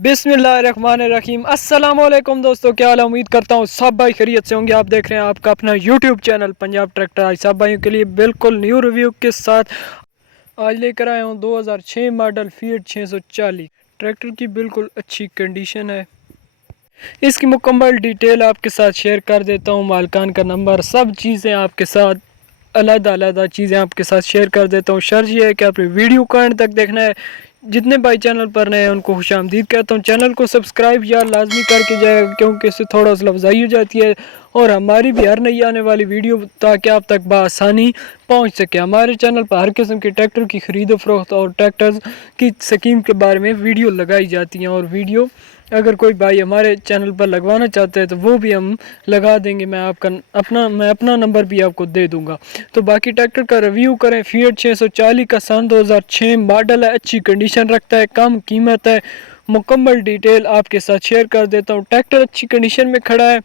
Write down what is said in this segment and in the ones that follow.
बिस्मिल्लाहिर्रहमानिर्रहीम। अस्सलाम वालेकुम दोस्तों, क्या हाल है? उम्मीद करता हूँ सब भाई खैरियत से होंगे। आप देख रहे हैं आपका अपना यूट्यूब चैनल पंजाब ट्रैक्टर। आज सब भाइयों के लिए बिल्कुल न्यू रिव्यू के साथ आज लेकर आया हूँ 2006 मॉडल फीट 640 ट्रैक्टर की बिल्कुल अच्छी कंडीशन है। इसकी मुकम्मल डिटेल आपके साथ शेयर कर देता हूँ। मालिकान का नंबर, सब चीज़ें आपके साथ अलग चीज़ें आपके साथ शेयर कर देता हूँ। शर्त यह है कि आपने वीडियो को एंड तक देखना है। जितने भाई चैनल पर नए हैं उनको खुशामदीद कहता हूँ। चैनल को सब्सक्राइब या लाजमी करके जाएगा, क्योंकि इससे थोड़ा सा अफजाई हो जाती है और हमारी भी हर नई आने वाली वीडियो ताकि आप तक बआसानी पहुँच सके। हमारे चैनल पर हर किस्म के ट्रैक्टर की ख़रीद फरोख्त और ट्रैक्टर्स की स्कीम के बारे में वीडियो लगाई जाती हैं। और वीडियो अगर कोई भाई हमारे चैनल पर लगवाना चाहता है तो वो भी हम लगा देंगे। मैं अपना नंबर भी आपको दे दूंगा। तो बाकी ट्रैक्टर का रिव्यू करें। फीट 640 का सन 2006 मॉडल है, अच्छी कंडीशन रखता है, कम कीमत है। मुकम्मल डिटेल आपके साथ शेयर कर देता हूँ। ट्रैक्टर अच्छी कंडीशन में खड़ा है,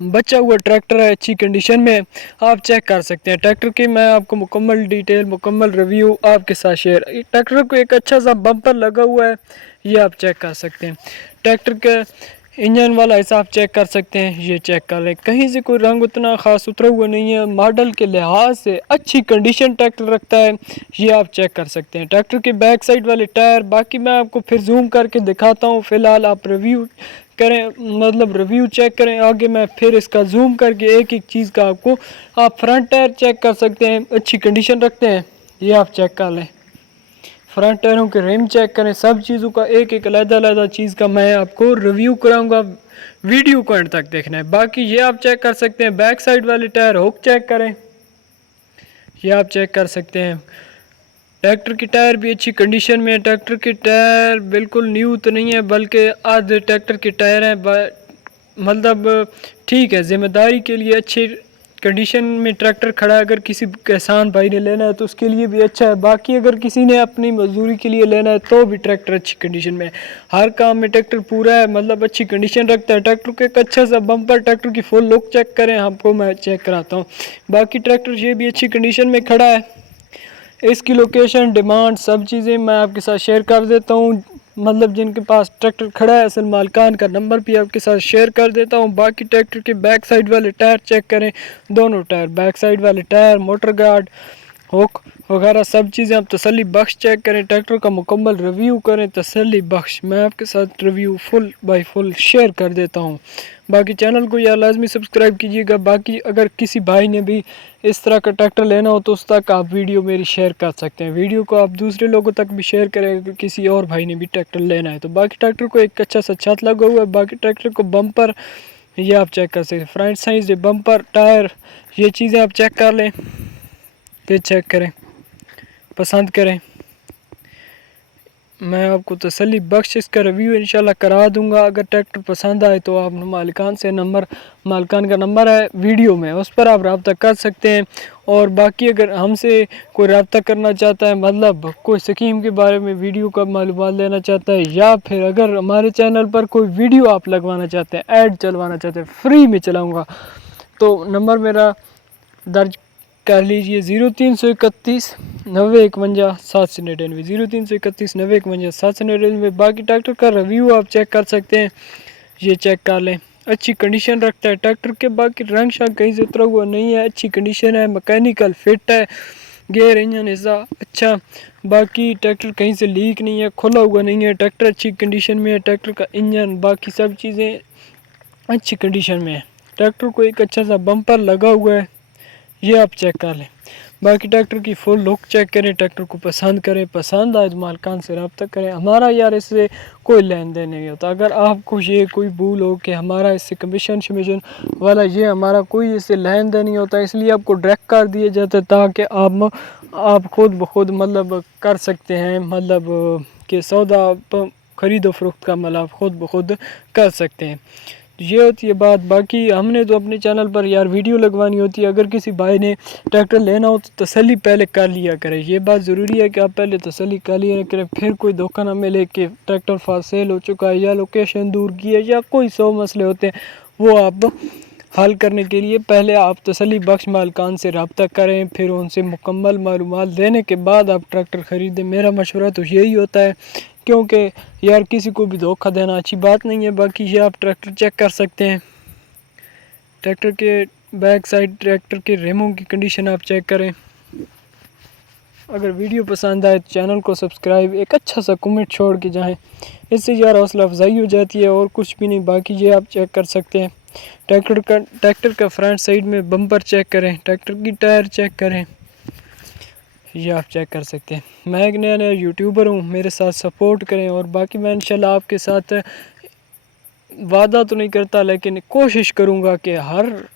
बचा हुआ ट्रैक्टर है, अच्छी कंडीशन में आप चेक कर सकते हैं। ट्रैक्टर की मैं आपको मुकम्मल डिटेल मुकम्मल रिव्यू आपके साथ शेयर। ट्रैक्टर को एक अच्छा सा बम्पर लगा हुआ है, ये आप चेक कर सकते हैं। ट्रैक्टर के इंजन वाला हिसाब चेक कर सकते हैं, ये चेक कर लें। कहीं से कोई रंग उतना ख़ास उतरा हुआ नहीं है। मॉडल के लिहाज से अच्छी कंडीशन ट्रैक्टर रखता है, ये आप चेक कर सकते हैं। ट्रैक्टर के बैक साइड वाले टायर बाकी मैं आपको फिर जूम करके दिखाता हूँ। फ़िलहाल आप रिव्यू करें, मतलब रिव्यू चेक करें। आगे मैं फिर इसका जूम करके एक एक चीज़ का आपको आप फ्रंट टायर चेक कर सकते हैं, अच्छी कंडीशन रखते हैं, ये आप चेक कर लें। फ्रंट टायरों के रिम चेक करें। सब चीज़ों का एक एक अलग चीज़ का मैं आपको रिव्यू कराऊंगा। वीडियो को एंड तक देखना है। बाकी ये आप चेक कर सकते हैं। बैक साइड वाले टायर हुक चेक करें, ये आप चेक कर सकते हैं। ट्रैक्टर की टायर भी अच्छी कंडीशन में है। ट्रैक्टर के टायर बिल्कुल न्यू तो नहीं है, बल्कि आधे ट्रैक्टर के टायर हैं, मतलब ठीक है, ज़िम्मेदारी के लिए अच्छी कंडीशन में ट्रैक्टर खड़ा है। अगर किसी किसान भाई ने लेना है तो उसके लिए भी अच्छा है। बाकी अगर किसी ने अपनी मजदूरी के लिए लेना है तो भी ट्रैक्टर अच्छी कंडीशन में है। हर काम में ट्रैक्टर पूरा है, मतलब अच्छी कंडीशन रखता है। ट्रैक्टर को एक अच्छा सा बम्पर, ट्रैक्टर की फुल लुक चेक करें, आपको मैं चेक कराता हूँ। बाकी ट्रैक्टर ये भी अच्छी कंडीशन में खड़ा है। इसकी लोकेशन, डिमांड, सब चीज़ें मैं आपके साथ शेयर कर देता हूँ। मतलब जिनके पास ट्रैक्टर खड़ा है, असल मालिकान का नंबर भी आपके साथ शेयर कर देता हूँ। बाकी ट्रैक्टर के बैक साइड वाले टायर चेक करें, दोनों टायर, बैक साइड वाले टायर, मोटर गार्ड, हुक वगैरह सब चीज़ें आप तसल्ली बख्श चेक करें। ट्रैक्टर का मुकम्मल रिव्यू करें तसल्ली बख्श। मैं आपके साथ review full by full share कर देता हूँ। बाकी चैनल को या लाजमी सब्सक्राइब कीजिएगा। बाकी अगर किसी भाई ने भी इस तरह का ट्रैक्टर लेना हो तो उस तक आप वीडियो मेरी शेयर कर सकते हैं। वीडियो को आप दूसरे लोगों तक भी शेयर करें अगर किसी और भाई ने भी ट्रैक्टर लेना है तो। बाकी ट्रैक्टर को एक अच्छा सा छत लगा हुआ है। बाकी ट्रैक्टर को बम्पर, ये आप चेक कर सकते हैं। फ्रंट साइज, बम्पर, टायर, ये चीज़ें आप चेक कर लें, ये चेक करें, पसंद करें। मैं आपको तसल्ली बख्श इसका रिव्यू इंशाल्लाह करा दूंगा। अगर ट्रैक्टर पसंद आए तो आप मालिकान का नंबर है वीडियो में, उस पर आप रब्ता कर सकते हैं। और बाकी अगर हमसे कोई रब्ता करना चाहता है, मतलब कोई स्कीम के बारे में वीडियो का मालूमात लेना चाहता है, या फिर अगर हमारे चैनल पर कोई वीडियो आप लगवाना चाहते हैं, ऐड चलवाना चाहते हैं, फ्री में चलाऊँगा, तो नंबर मेरा दर्ज कर लीजिए 0331 90 51 799, 0331 90 51 799। बाकी ट्रैक्टर का रिव्यू आप चेक कर सकते हैं, ये चेक कर लें। अच्छी कंडीशन रखता है ट्रैक्टर के, बाकी रंग शंग कहीं से उतरा हुआ नहीं है, अच्छी कंडीशन है, मैकेनिकल फिट है, गेयर इंजन हिस्सा अच्छा। बाकी ट्रैक्टर कहीं से लीक नहीं है, खुला हुआ नहीं है, ट्रैक्टर अच्छी कंडीशन में है। ट्रैक्टर का इंजन बाकी सब चीज़ें अच्छी कंडीशन में है। ट्रैक्टर को एक अच्छा सा बम्पर लगा हुआ है, ये आप चेक कर लें। बाकी ट्रैक्टर की फुल लुक चेक करें, ट्रैक्टर को पसंद करें, पसंद आए तो मालिकान से रब्ता करें। हमारा यार इससे कोई लेन देन नहीं होता। अगर आपको ये कोई भूल हो कि हमारा इससे कमीशन शमीशन वाला, ये हमारा कोई इससे लेन देन नहीं होता, इसलिए आपको डायरेक्ट कर दिया जाता है ताकि आप खुद ब खुद मतलब कर सकते हैं, मतलब कि सौदा ख़रीदो फरोख्त का अमल आप खुद ब खुद कर सकते हैं। ये होती है बात। बाकी हमने तो अपने चैनल पर यार वीडियो लगवानी होती है। अगर किसी भाई ने ट्रैक्टर लेना हो तो तसल्ली पहले कर लिया करें, ये बात ज़रूरी है कि आप पहले तसल्ली कर लिया करें, फिर कोई धोखा ना मिले कि ट्रैक्टर फॉर सेल हो चुका है या लोकेशन दूर की है या कोई 100 मसले होते हैं, वो आप हल करने के लिए पहले आप तसल्ली बख्श मालिकान से रब्ता करें, फिर उनसे मुकम्मल मालूमात लेने के बाद आप ट्रैक्टर ख़रीदें। मेरा मशवरा तो यही होता है क्योंकि यार किसी को भी धोखा देना अच्छी बात नहीं है। बाकी ये आप ट्रैक्टर चेक कर सकते हैं, ट्रैक्टर के बैक साइड ट्रैक्टर के रेमों की कंडीशन आप चेक करें। अगर वीडियो पसंद आए तो चैनल को सब्सक्राइब, एक अच्छा सा कमेंट छोड़ के जाएं, इससे यार हौसला अफजाई हो जाती है और कुछ भी नहीं। बाकी ये आप चेक कर सकते हैं, ट्रैक्टर का फ्रंट साइड में बम्पर चेक करें, ट्रैक्टर की टायर चेक करें, ये आप चेक कर सकते हैं। मैं एक नया यूट्यूबर हूँ, मेरे साथ सपोर्ट करें। और बाकी मैं इंशाल्लाह आपके साथ वादा तो नहीं करता, लेकिन कोशिश करूँगा कि हर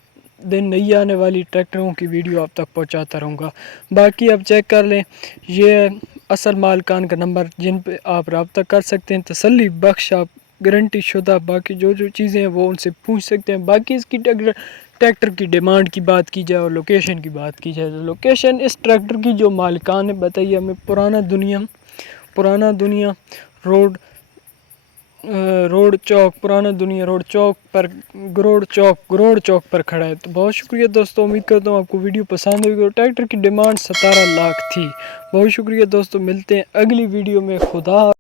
दिन नई आने वाली ट्रैक्टरों की वीडियो आप तक पहुंचाता रहूँगा। बाकी आप चेक कर लें, ये असल मालिकान का नंबर जिन पे आप रब्ता कर सकते हैं, तसल्ली बख्श, आप गारंटी शुदा। बाकी जो चीज़ें हैं वो उनसे पूछ सकते हैं। बाकी इसकी ट्रैक्टर की डिमांड की बात की जाए और लोकेशन की बात की जाए तो लोकेशन इस ट्रैक्टर की जो मालिकान ने बताई हमें पुराना दुनिया रोड चौक, पुराना दुनिया रोड चौक पर गरोड़ चौक पर खड़ा है। तो बहुत शुक्रिया दोस्तों, उम्मीद करता हूँ आपको वीडियो पसंद होगी। और ट्रैक्टर की डिमांड 17 लाख थी। बहुत शुक्रिया दोस्तों, मिलते हैं अगली वीडियो में। खुदा